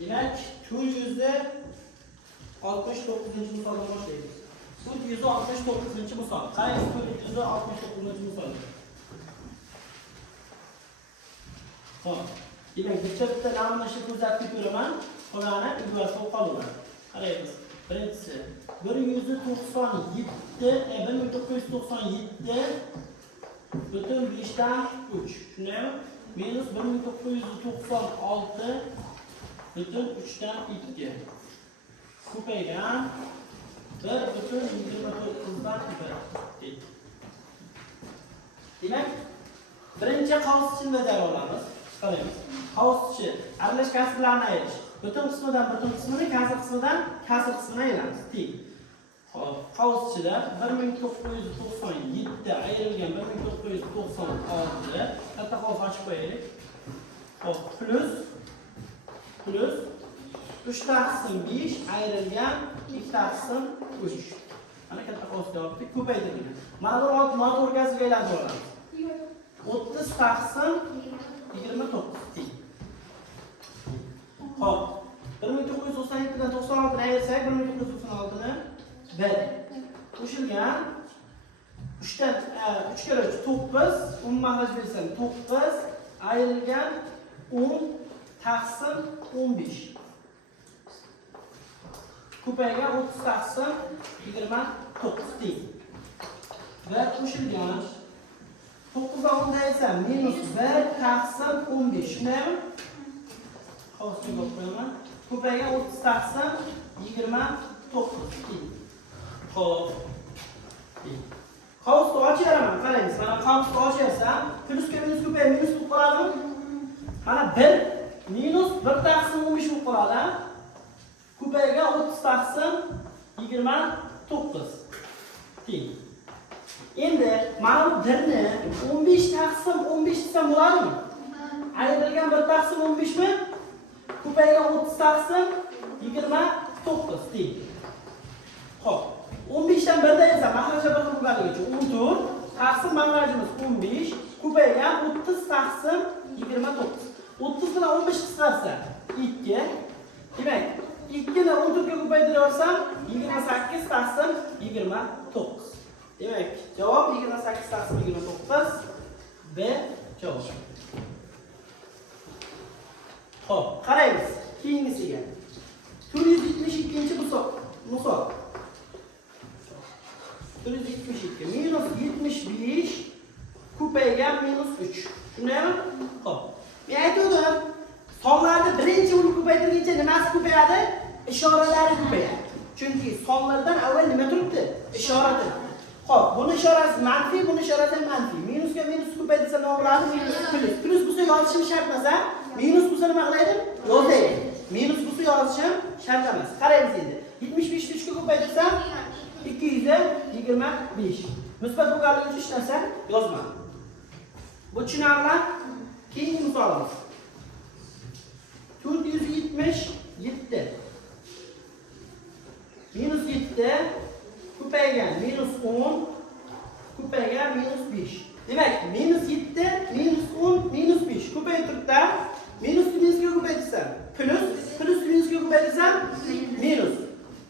Demek 469. misoldan boshlaymiz. 469 misol. Qaysi 469 misol? Xo'p. Demak, bitta namunani ko'rsatib ko'raman. Qolani ibrat qolaman. Qaraymiz. Birinchisi 1997 butun 5 dan 3. Shundaymi? Minus 1996 butun 3 dan 2. Ko'paygan 1 butun 29 dan 1. Demak, birinchi qavsni bajarib olamiz. Qaraymiz. Qavschi aralash kasrlarni ayirish. Butun qismidan butun qismini, kasr qismidan kasr qismini ayiramiz. Teng. Xo'p, qavschida 1997 ayrilgan 1996 katta qavs ochib qo'yaylik. Xo'p, plus 3 taqsim 5 ayrilgan 2 taqsim 3. Mana katta qavs javobni ko'paytirdik. Mana bu noto'g'ri aylantirib olamiz. 30 taqsim 29 teng. Xo'p, 1997 dan 96 ni ayirsak, 1996 ni 1. Qo'shilgan 3 dan 3 kere 3 9, umuman mahraj bersam 9 ayrilgan 10 taqsim 15. Ko'paygan 30 taqsim 29 teng. Va qo'shilgan 9 dan 10 aytsam minus 1 taqsim 15. Shundaymi? Qavsga qo'yaman. Ko'paygan 30 taqsim 29 teng. Xo'p. Qavsni ochyapman, qaraymiz. Mana qavsni ochyapsam, plusga minus ko'payib minus bo'lib qoladimi? Mana 1 minus 1 taqsim 15 bo'lib qoladi. Ko'paygan 30 taqsim 29 teng. Endi mana bu 1 ni 15 taqsim 15 desam bo'ladimi? Ayrilgan 1 taqsim 15 mi? Ko'paygan 30 taqsim 29 teng. Xo'p, 15 dan 1 da esa mahrajga bir bo'lganligi uchun 14 taqsim mahrajimiz 15 ko'paygan 30 taqsim 29. 30 bilan 15 qisqarsa 2. Demak, 2 ni 14 ga ko'paytiraversam 28 taqsim 29. Demak, javob 28 taqsim 29 B javob. Xo'p, qaraymiz. Keyingisiga. 472-misol. 472 minus 75 ko'paygan minus 3. Shundaymi? Xo'p. Men aytdim, sonlarni birinchi bo'lib ko'paytirguncha nimasi ko'payadi? Ishoralari ko'payadi. Chunki sonlardan avval nima turibdi? Ishora turibdi. Xo'p, buni ishorasi manfiy, buni ishorasi manfiy. Minusga minus ko'paytirsa nima bo'ladi? Plus. Plus bo'lsa yozishim shart emas, a? Minus bo'lsa nima qilaydi? Yozaydi. Minus bo'lsa yozishim shart emas. Qaraymiz endi. 75 ni 3 ga ko'paytirsam 225. Musbat bo'lganligi uchun hech narsa yozmam. Bu tushunarli? Keyingi misolimiz. 477 minus 7 ko'paygan minus 10 ko'paygan minus 5. Demak, minus 7 minus 10 minus 5 ko'payib turibdi. Minus minusga ko'paytirsam plus minusga ko'paytirsam minus.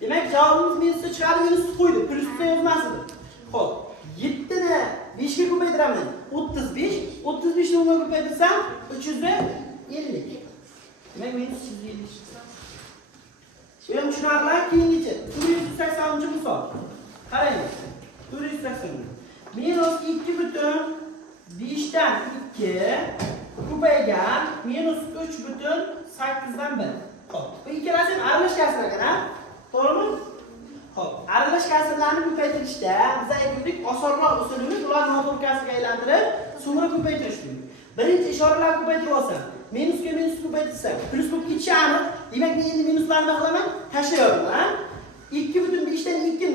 Demak, javobimiz minusga chiqadi, minusni qo'ydi. Plusni yozmasdi. Xo'p, 7 ni 5 ga ko'paytiraman. 35. 35 ni 10 ga ko'paytirsam 350. Demak, minus 350 chiqdi. Shuni tushunarli? Keyingicha 480-misol. Qaraymiz. 480. Minus 2 butun 5 dan 2 ko'paygan minus 3 butun 8 dan 1. Xo'p, bu ikkalasi ham aralash kasrlar ekan, ha? To'g'rimi? Xo'p, aralash kasrlarni ko'paytirishda biz aytdik, osonroq usulimiz ularni noto'g'ri kasrga aylantirib, so'ngra ko'paytirishdir. Birinchi ishoralarni ko'paytirib olsam, minusga minus ko'paytirsam, plus bo'lib ketishi aniq. Demak, men endi minuslarni nima qilaman? Tashlayapman. 2/5 dan 2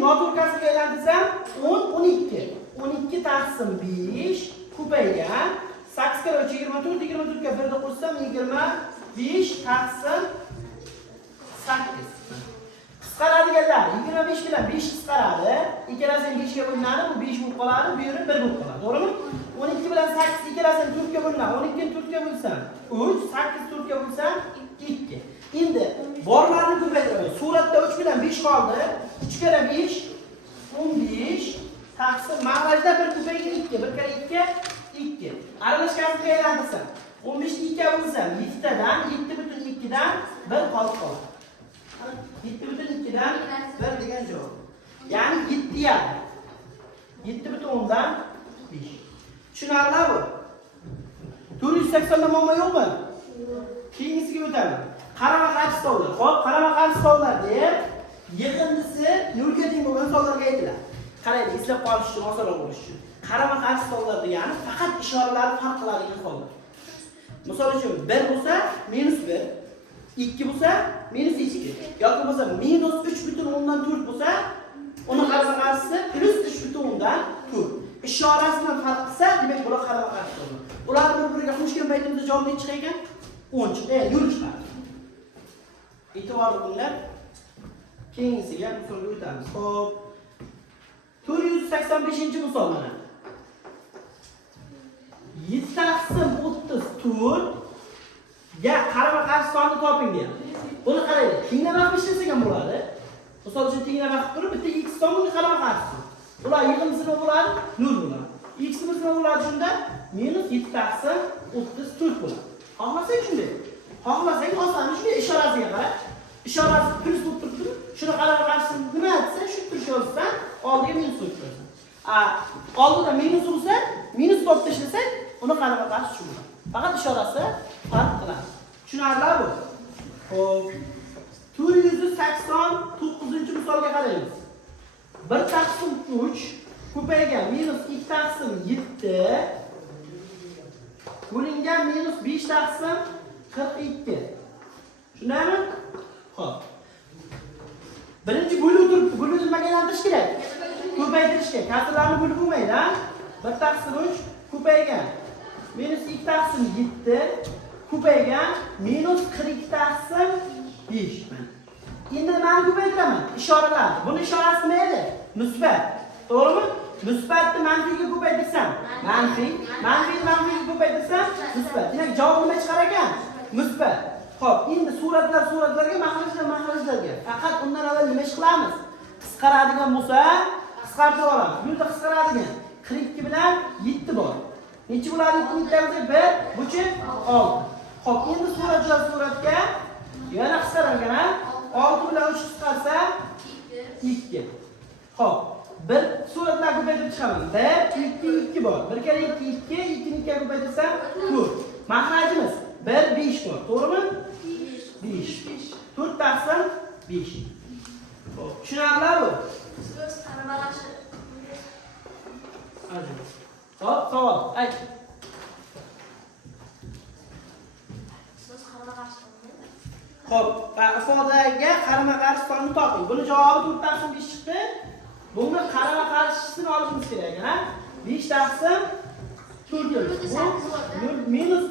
noto'g'ri kasrga aylantirsam, 10 12. 12 taqsim 5 ko'paygan 8 kere 3 24, 24 ga 1 ni qo'shsam 25 taqsim 8. Qisqaradiganlar 25 bilan 5 qisqaradi. Ikkalasi 5 ga bo'linadi, bu 5 bo'lib qoladi, bu yeri 1 bo'lib qoladi. To'g'rimi? 12 bilan 8 ikkalasi 4 ga bo'linadi. 12 ni 4 ga bo'lsam 3, 8 4 ga bo'lsam 2. Endi Borlarni ko'paytiraman. Suratda 3 bilan 5 qoldi. 3 kere 5 15 taqsim mag'rajda bir ko'paygan 2, 1 kere 2 2. Aralashganini qaylantirsan. 15 ni 2 ga bo'lsam 7 tadan 7,2 dan 1 qolib qoladi. 7,2 dan 1 degan javob. Ya'ni 7 ya. 7,10 dan 5. Tushunarli bu? 480 da muammo yo'qmi? Keyingisiga o'tamiz. Qarama-qarshi savollar. Xo'p, qarama-qarshi savollar deb yig'indisi 0 ga teng bo'lgan savollarga aytiladi. Qaraylik, eslab qolish uchun, osonroq bo'lishi uchun. Qarama-qarshi savollar degani faqat ishoralar farq qiladigan savollar. Misol uchun 1 bo'lsa -1, 2 bo'lsa -2 yoki bo'lsa -3,10 4 bo'lsa, uni qarama-qarshisi +3,10 4. Ishorasidan farq qilsa, demak bular qarama-qarshi savollar. Ularni bir-biriga qo'shgan paytimizda javobni chiqar ekan 10 chiqadi, 0 chiqadi. E'tiborli bo'linglar. Keyingisiga misolga o'tamiz. Xo'p. 485-misol mana. 7 taqsim 34 ga qarama-qarshi sonni toping deyapti. Buni qaraylik. Tenglama ishlasak ham bo'ladi. Misol uchun tenglama qilib turib, bitta x tomonni qarama-qarshi. Ular yig'indisi nima bo'ladi? 0 bo'ladi. X nima bo'ladi shunda? -7 taqsim 34 bo'ladi. Xohlasak shunday. Xohlasak oson shunday ishorasiga qarab, ishorasi plus bo'lib turibdi. Shuni qarama-qarshi nima desa, shu turish yozsan, oldiga minus qo'yib qo'yasan. Oldida minus ursa, minus topib tashlasak, uni qarama-qarshi shu bo'ladi. Faqat ishorasi farq qiladi. Tushunarli bu? Xo'p. 489-misolga qaraymiz. 1 taqsim 3 ko'paygan -2 taqsim 7 bo'lingan -5 taqsim 42. Shundaymi? Xo'p. Birinchi bo'lib turibdi. Buni nimaga aylantirish kerak? Ko'paytirishga. Kasrlarni bo'lib bo'lmaydi, ha? 1 taqsim 3 ko'paygan -2 taqsim 7 ko'paygan -42 taqsim 5. Endi nimani ko'paytiraman? Ishoralar. Buni ishorasi nima edi? Musbat. To'g'rimi? Musbatni manfiga ko'paytirsam, manfiga ko'paytirsam, musbat. Demak, javob nima chiqar ekan? Musbat. Xo'p, endi suratlarga, mahrajlarga. Faqat undan avval nima ish qilamiz? Qisqaradigan bo'lsa, qisqartirib olamiz. Bu yerda qisqaradigan 42 bilan 7 bor. Necha bo'ladi? 7 1 buchi 6. Xo'p, endi suratga yana qisqargan, ha? 6 bilan 3 qisqarsa 2. Xo'p, bir suratlar ko'paytirib chiqaman. 1 2 bor. 1 kere 2 2, 2 ni 2 ga ko'paytirsam 4. Mahrajimiz 1 5 bor. To'g'rimi? 5. 4 taqsim 5. Xo'p, tushunarli bu? So'z qarama-qarshi. Xo'p, savol. Ayt. So'z qarama-qarshi. Xo'p, ifodaga qarama-qarshi sonni toping. Buni javobi 4 taqsim 5 chiqdi. Buni qarama-qarshisini olishimiz kerak, ha? 5 taqsim 4. Bu minus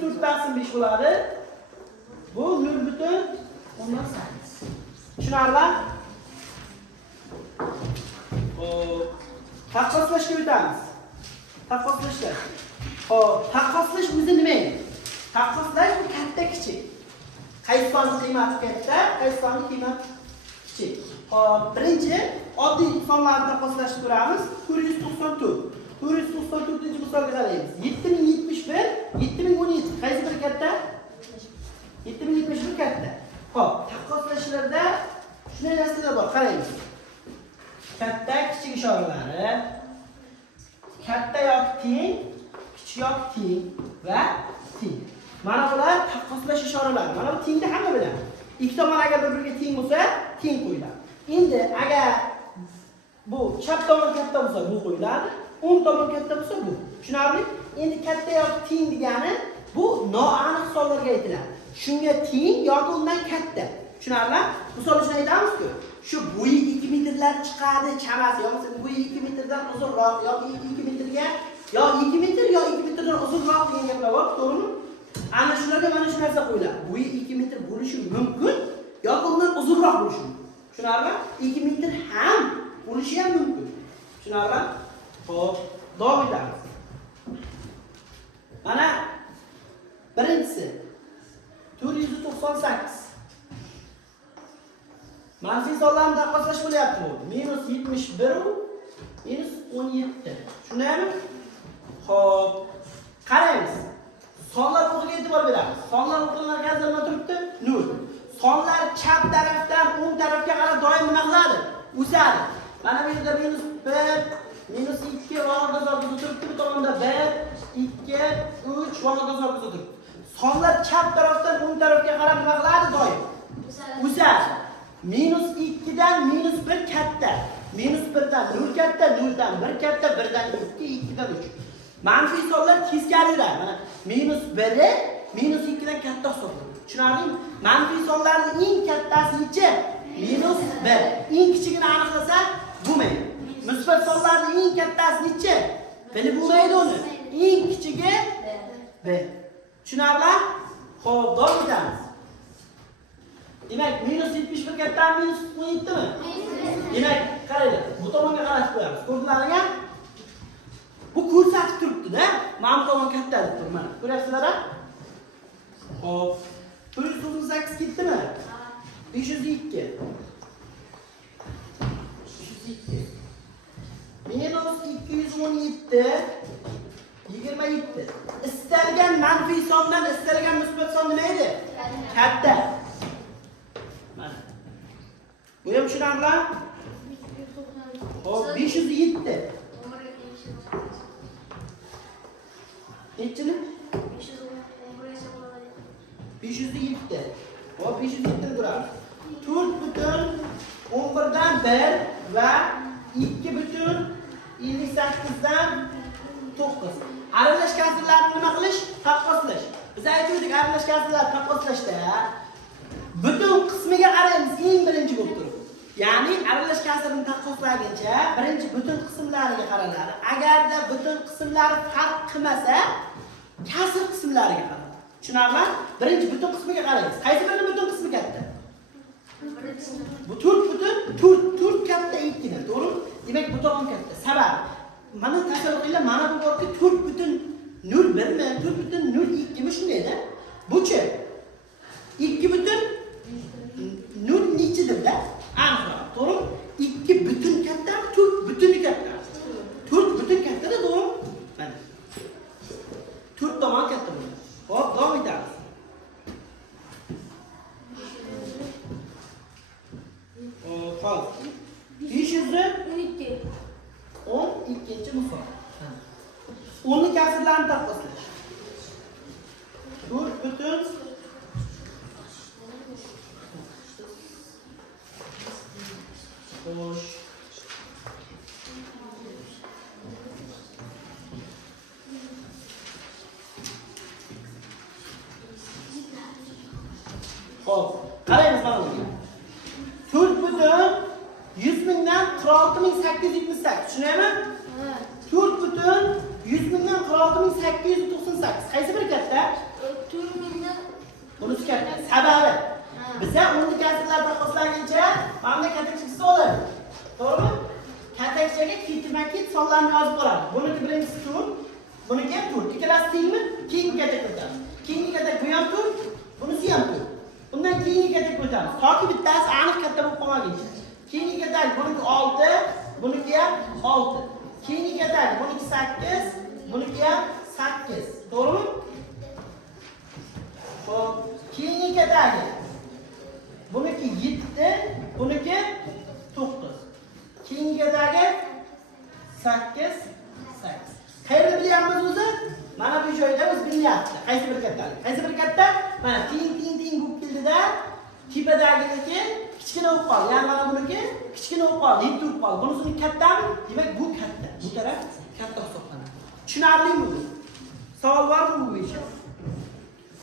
4 taqsim 5 bo'ladi. Bu 0,8. Tushunarli? Xo'p, taqqoslashga o'tamiz. Taqqoslashlar. Xo'p, taqqoslash o'zi nima? Taqqoslash bu katta kichik. Qaysi sonning qiymati katta, qaysi sonning qiymati kichik. Xo'p, birinchi oddiy sonlarni taqqoslashni ko'ramiz. 494. 494-misolga qaraymiz. 7071, 7017. Qaysi biri katta? 7071 katta. Xo'p, taqqoslashlarda shunday narsalar bor, qaraymiz. Katta, kichik ishoralari, katta yoki teng, kichik yoki teng va teng. Mana bular taqqoslash ishoralari. Mana bu tengni hamma biladi. Ikki tomon agar bir-biriga teng bo'lsa, teng qo'yiladi. Endi agar bu chap tomon katta bo'lsa, bu qo'yiladi. O'ng tomon katta bo'lsa, bu. Tushunarli? Endi katta yoki teng degani bu noaniq sonlarga aytiladi. Shunga teng yoki undan katta. Tushunarli? Misol uchun aytamiz-ku, shu bo'yi 2 metrlar chiqadi, chamasi, yoki bo'yi 2 metrdan uzunroq yoki 2 metrga yo 2 metr yo 2 metrdan uzunroq degan gaplar bor, to'g'rimi? Ana shularga mana shu narsa qo'yiladi. Bo'yi 2 metr bo'lishi mumkin yoki undan uzunroq bo'lishi mumkin. Tushunarli? 2 metr ham bo'lishi ham mumkin. Tushunarli? Xo'p, davom etamiz. Mana birinchisi 490 98. Manfiy sonlarni taqqoslash bo'lyapti bu. Minus 71 minus 17. Tushunaymi? Xo'p. Qaraymiz. Sonlar o'rniga e'tibor beramiz. Sonlar o'rniga qanday nima turibdi? 0. Sonlar chap tarafdan o'ng tarafga qarab doim nima qiladi? O'sadi. Mana bu yerda minus 1, minus 2 va hokazo turibdi. Bu tomonda 1, 2, 3 va hokazo turibdi. Sonlar chap tarafdan o'ng tarafga qarab nima qiladi doim? O'sadi. Minus 2 dan minus 1 katta. Minus 1 dan 0 katta, 0 dan 1 katta, 1 dan 2, 2 dan 3. Manfiy sonlar teskari yuradi. Mana minus 1 minus 2 dan katta hisoblanadi. Tushunarlimi? Manfiy sonlarning eng kattasi necha? Minus 1. Eng kichigini aniqlasak, bo'lmaydi. Musbat sonlarning eng kattasi necha? Bilib bo'lmaydi uni. Eng kichigi 1. Tushunarli? Xo'p, davom etamiz. Demak, minus 71 katta minus 17 mi? Demak, qaranglar, bu tomonga qarab qo'yamiz. Ko'rdinglarmi? Bu ko'rsatib turibdi-da. Mana bu tomon katta deb turibdi. Mana, ko'ryapsizlar-a? Xo'p. 198 ketdimi? 502. 502. Minus 217 27. Istalgan manfiy sondan istalgan musbat son nima edi? Katta. Mana. Bu ham tushunarli? Xo'p, 507. Nechini? 507. Hop, 507 turadi. 4 butun 11 dan 1 va 2 butun 58 dan 9. Aralash kasrlarni nima qilish? Taqqoslash. Biz aytdik aralash kasrlarni taqqoslashda butun qismiga qaraymiz eng birinchi bo'lib turib. Ya'ni aralash kasrni taqqoslaguncha birinchi butun qismlariga qaraladi. Agarda butun qismlari farq qilmasa, kasr qismlariga qaraladi. Tushunarli? Birinchi butun qismiga qaraymiz. Qaysi birining butun qismi katta? Bu 4 butun 4 katta ikkini, to'g'rimi? Demak, bu tomon katta. Sabab mana tasavvur qilinglar, mana bu borki 4 butun 0,1 mi? 4 butun 0,2 mi shundayda? Buchi 2 butun 0 nechidir-da? Aniqroq, to'g'rimi? 2 butun katta, 4 butuni katta. 4 butun katta-da, to'g'rimi? Mana. 4 tomon katta bo'ladi. Hop, davom etamiz. Hop. 512. 12-chi misol. 10 ni kasrlarni taqqoslash. 4 butun Xo'sh. Xo'p, qaraymiz mana bunga. 4 butun 100 mingdan 46878. Tushunaymi? 4 butun 100 mingdan 46898. Qaysi biri katta? 4 mingdan bunisi katta. Sababi biza 10 kasrlar taqqoslaguncha mana katakchisi oladi. To'g'rimi? Katakchaga ketma-ket sonlarni yozib oladi. Buniki birinchisi 4, buniki 4. Ikkalasi tengmi? Keyingi katak o'tamiz. Keyingi katak bu ham 4, bunisi ham 4. Bundan keyingi katak o'tamiz. Toki bittasi aniq katta bo'lib qolmaguncha. Keyingi katak buniki 6, buniki ham 6. Keyingi katak buniki 8, buniki ham 8. To'g'rimi? Xo'p, keyingi katak buniki 7, buniki 9. Keyingi katagi 8, 8. Qayerda bilyapmiz o'zi? Mana bu joyda biz bilyapti. Qaysi bir kattalik? Qaysi bir katta? Mana ting bo'lib keldida, tepadagidagi kichkina bo'lib qoldi. Ya'ni mana buniki kichkina bo'lib qoldi, yetti bo'lib qoldi. Bunisi kattami? Demak, bu katta. Bu taraf katta hisoblanadi. Tushunarlimi bu? Savol bormi bu bo'yicha?